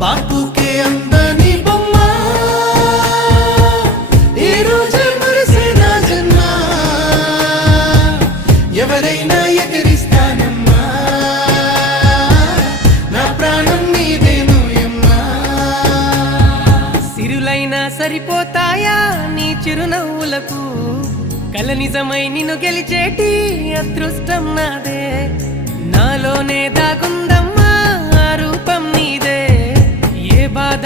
బాపుకే అందని బొమ్మ ఈ రోజే మురిసే నా జన్మ ఎవరైనా ఎదిరిస్తానమ్మా నా ప్రాణం నీదేను యమ్మా సిరులైనా సరిపోతాయా నీ చిరునవ్వులకు కల నిజమై నిన్ను గెలిచేటి అదృష్టం నాదే నాలోనే దాగుందమ్మా ఆ రూపం నీదే ఏ బాధ